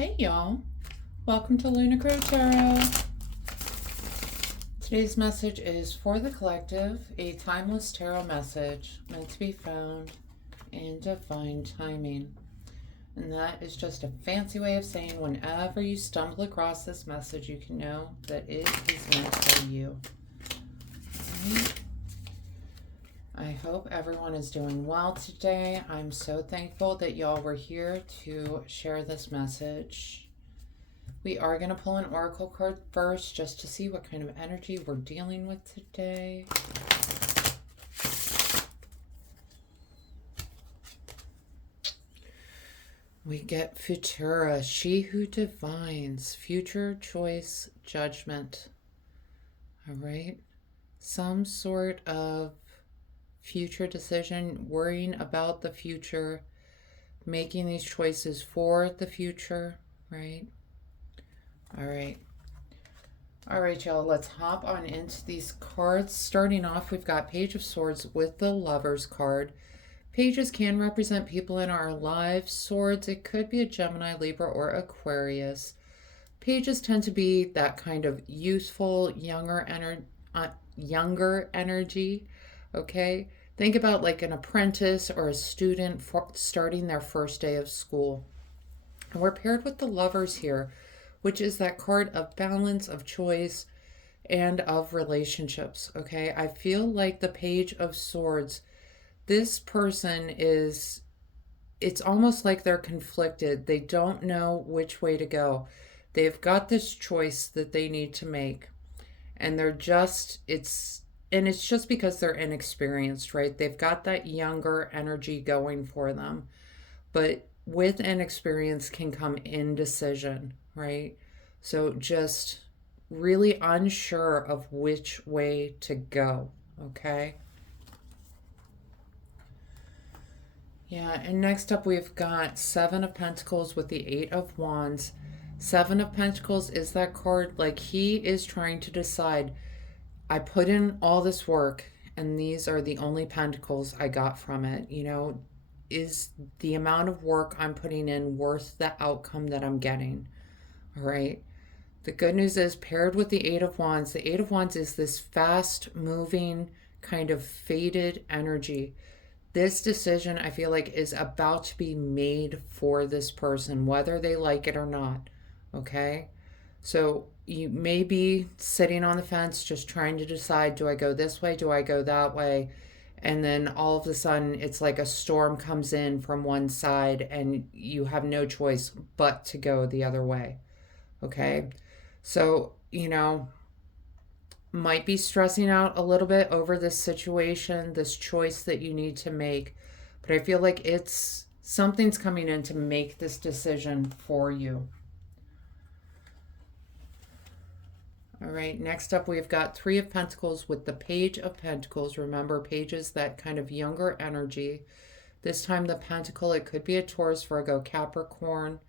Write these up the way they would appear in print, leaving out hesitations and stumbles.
Hey y'all, welcome to Lunar Tarot. Today's message is for the collective, a timeless tarot message meant to be found in divine timing. And that is just a fancy way of saying whenever you stumble across this message, you can know that it is meant for you. Right. I hope everyone is doing well today. I'm so thankful that y'all were here to share this message. We are going to pull an oracle card first just to see what kind of energy we're dealing with today. We get Futura, she who divines, future choice judgment. All right. Some sort of future decision, worrying about the future, making these choices for the future, right? All right, y'all, let's hop on into these cards. Starting off, we've got Page of Swords with the Lovers card. Pages can represent people in our lives. Swords, it could be a Gemini, Libra, or Aquarius. Pages tend to be that kind of youthful, younger energy, okay? Think about like an apprentice or a student starting their first day of school. And we're paired with the Lovers here, which is that card of balance, of choice, and of relationships, okay? I feel like the Page of Swords, this person is, it's almost like they're conflicted. They don't know which way to go. They've got this choice that they need to make. And they're just, it's just because they're inexperienced, right? They've got that younger energy going for them. But with inexperience can come indecision, right? So just really unsure of which way to go, okay? Yeah, and next up we've got Seven of Pentacles with the Eight of Wands. Seven of Pentacles is that card, like he is trying to decide, I put in all this work and these are the only pentacles I got from it. You know, is the amount of work I'm putting in worth the outcome that I'm getting? All right. The good news is, paired with the Eight of Wands, the Eight of Wands is this fast moving kind of faded energy. This decision, I feel like, is about to be made for this person, whether they like it or not. Okay? So you may be sitting on the fence just trying to decide, do I go this way? Do I go that way? And then all of a sudden it's like a storm comes in from one side and you have no choice but to go the other way. Okay? So, you know, might be stressing out a little bit over this situation, this choice that you need to make. But I feel like it's something's coming in to make this decision for you. All right, next up we've got Three of Pentacles with the Page of Pentacles. Remember, pages, that kind of younger energy. This time the pentacle, it could be a Taurus, Virgo, Capricorn.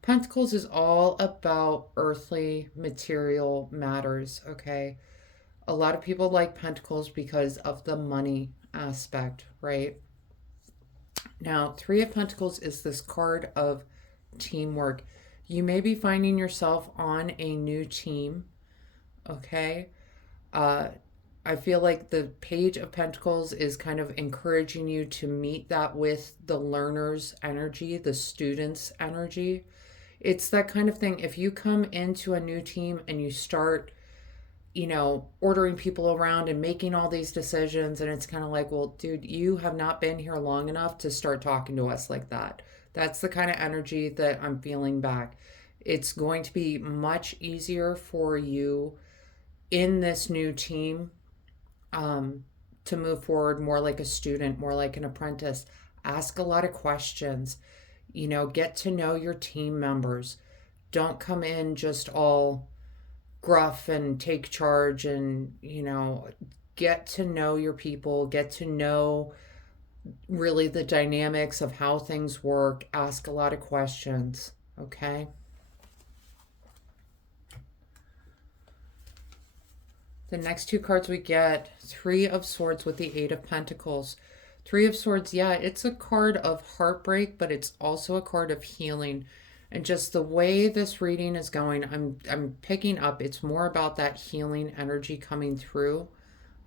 Pentacles is all about earthly material matters, okay? A lot of people like Pentacles because of the money aspect, right? Now, Three of Pentacles is this card of teamwork. You may be finding yourself on a new team. Okay. I feel like the Page of Pentacles is kind of encouraging you to meet that with the learner's energy, the student's energy. It's that kind of thing. If you come into a new team and you start, you know, ordering people around and making all these decisions, and it's kind of like, well, dude, you have not been here long enough to start talking to us like that. That's the kind of energy that I'm feeling back. It's going to be much easier for you in this new team to move forward more like a student, more like an apprentice. Ask a lot of questions, you know, get to know your team members. Don't come in just all gruff and take charge, and, you know, get to know your people, get to know really the dynamics of how things work. Ask a lot of questions, okay? The next two cards we get, Three of Swords with the Eight of Pentacles. Three of Swords, yeah, it's a card of heartbreak, but it's also a card of healing. And just the way this reading is going, I'm picking up it's more about that healing energy coming through,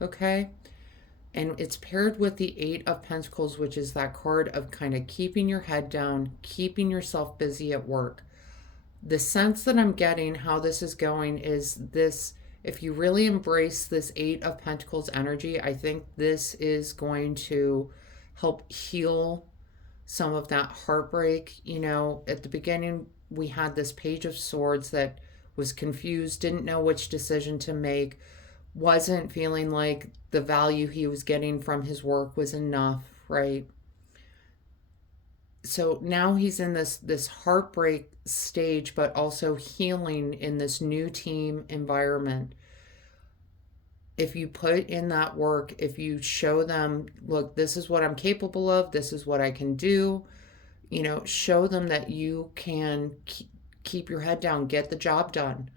okay? And it's paired with the Eight of Pentacles, which is that card of kind of keeping your head down, keeping yourself busy at work. The sense that I'm getting how this is going is this: if you really embrace this Eight of Pentacles energy, I think this is going to help heal some of that heartbreak. You know, at the beginning, we had this Page of Swords that was confused, didn't know which decision to make, wasn't feeling like the value he was getting from his work was enough, right? So now he's in this heartbreak stage, but also healing in this new team environment. If you put in that work, if you show them, look, this is what I'm capable of, this is what I can do, you know, show them that you can keep your head down, get the job done,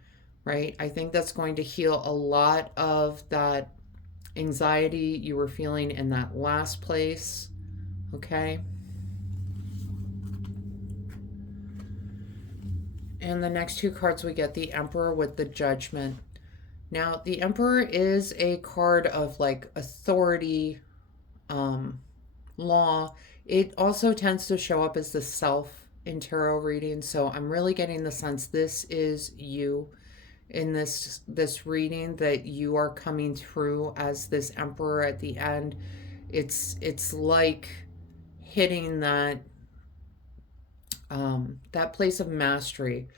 right? I think that's going to heal a lot of that anxiety you were feeling in that last place, okay? And the next two cards, we get the Emperor with the Judgment. Now, the Emperor is a card of like authority, law. It also tends to show up as the self in tarot readings. So I'm really getting the sense this is you in this reading, that you are coming through as this Emperor at the end. It's like hitting that that place of mastery.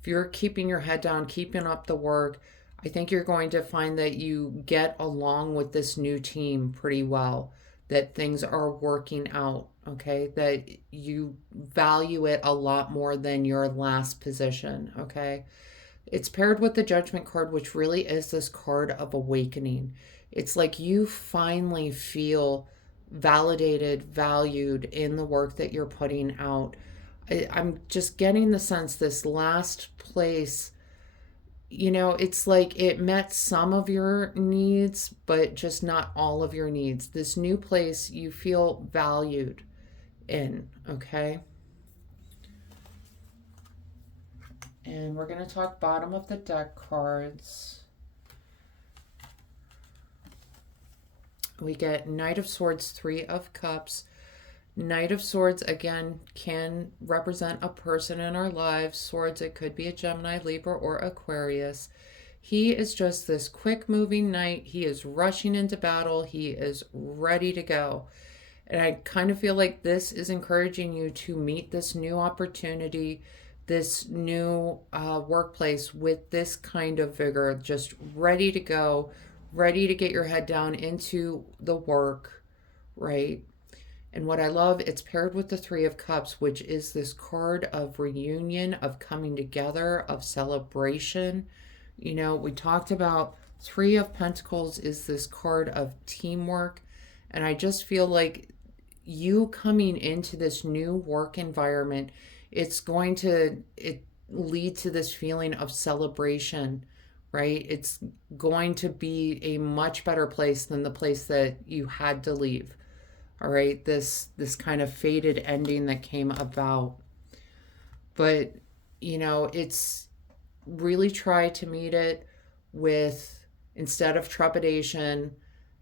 If you're keeping your head down, keeping up the work, I think you're going to find that you get along with this new team pretty well, that things are working out, okay? That you value it a lot more than your last position, okay? It's paired with the Judgment card, which really is this card of awakening. It's like you finally feel validated, valued in the work that you're putting out. I'm just getting the sense this last place, you know, it's like it met some of your needs, but just not all of your needs. This new place, you feel valued in, okay? And we're going to talk bottom of the deck cards. We get Knight of Swords, Three of Cups. Knight of Swords, again, can represent a person in our lives. Swords, it could be a Gemini, Libra, or Aquarius. He is just this quick-moving knight. He is rushing into battle. He is ready to go. And I kind of feel like this is encouraging you to meet this new opportunity, this new workplace with this kind of vigor, just ready to go, ready to get your head down into the work, right? And what I love, it's paired with the Three of Cups, which is this card of reunion, of coming together, of celebration. You know, we talked about Three of Pentacles is this card of teamwork. And I just feel like you coming into this new work environment, it's going to lead to this feeling of celebration, right? It's going to be a much better place than the place that you had to leave. All right, this kind of faded ending that came about. But, you know, it's really try to meet it with, instead of trepidation,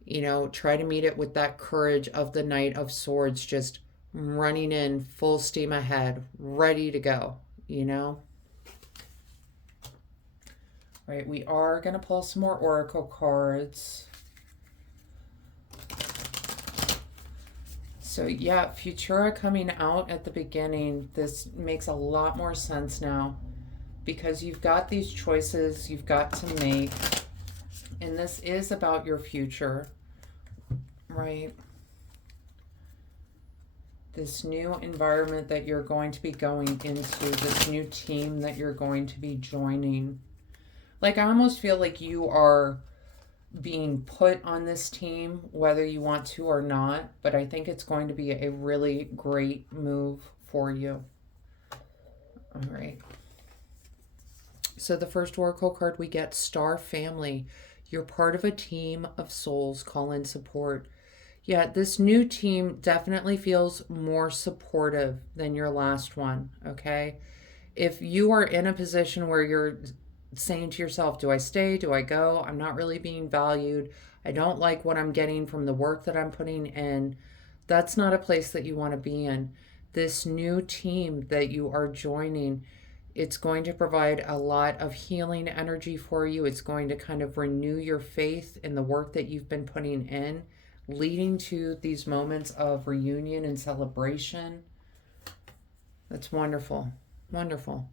you know, try to meet it with that courage of the Knight of Swords, just running in full steam ahead, ready to go, you know? All right, we are going to pull some more oracle cards. So yeah, Futura coming out at the beginning, this makes a lot more sense now, because you've got these choices you've got to make, and this is about your future, right? This new environment that you're going to be going into, this new team that you're going to be joining. Like, I almost feel like you are being put on this team, whether you want to or not, but I think it's going to be a really great move for you. All right. So the first oracle card we get, Star Family. You're part of a team of souls. Call in support. Yeah, this new team definitely feels more supportive than your last one, okay? If you are in a position where you're saying to yourself, do I stay? Do I go? I'm not really being valued. I don't like what I'm getting from the work that I'm putting in. That's not a place that you want to be in. This new team that you are joining, it's going to provide a lot of healing energy for you. It's going to kind of renew your faith in the work that you've been putting in, leading to these moments of reunion and celebration. That's wonderful. Wonderful.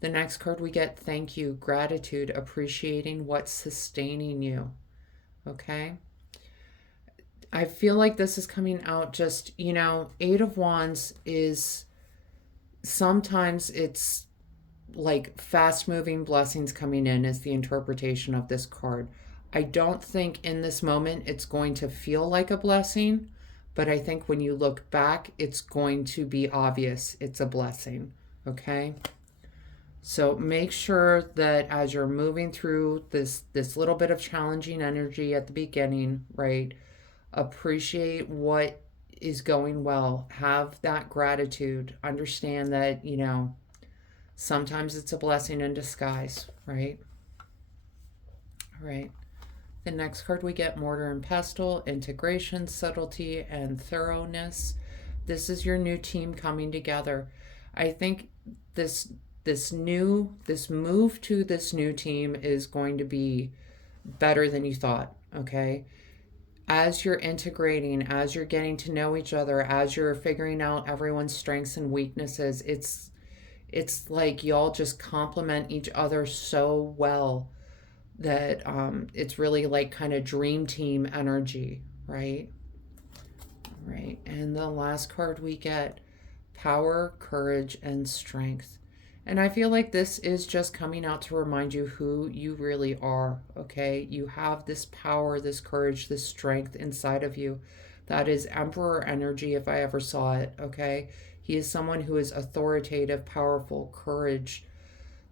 The next card we get, thank you, gratitude, appreciating what's sustaining you. Okay? I feel like this is coming out just, Eight of Wands is sometimes it's like fast moving blessings coming in, is the interpretation of this card. I don't think in this moment it's going to feel like a blessing, but I think when you look back, it's going to be obvious it's a blessing. Okay? So make sure that as you're moving through this little bit of challenging energy at the beginning, right? Appreciate what is going well. Have that gratitude. Understand that, sometimes it's a blessing in disguise, right? All right. The next card we get, mortar and pestle, integration, subtlety, and thoroughness. This is your new team coming together. I think this move to this new team is going to be better than you thought, okay? As you're integrating, as you're getting to know each other, as you're figuring out everyone's strengths and weaknesses, it's like y'all just complement each other so well that it's really like kind of dream team energy, right? Right. And the last card we get, power, courage, and strength. And I feel like this is just coming out to remind you who you really are, okay? You have this power, this courage, this strength inside of you. That is Emperor energy if I ever saw it, okay? He is someone who is authoritative, powerful, courage,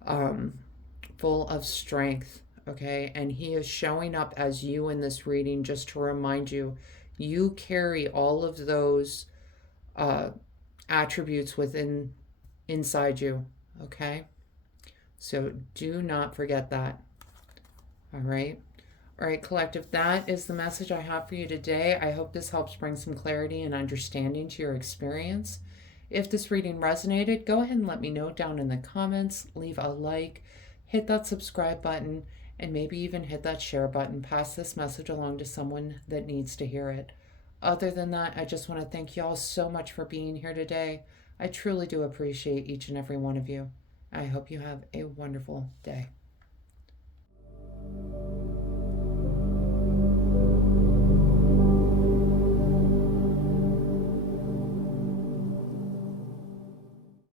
full of strength, okay? And he is showing up as you in this reading just to remind you, you carry all of those attributes inside you, okay? So do not forget that. All right. All right, collective, that is the message I have for you today. I hope this helps bring some clarity and understanding to your experience. If this reading resonated, go ahead and let me know down in the comments. Leave a like, hit that subscribe button, and maybe even hit that share button. Pass this message along to someone that needs to hear it. Other than that, I just want to thank you all so much for being here today. I truly do appreciate each and every one of you. I hope you have a wonderful day.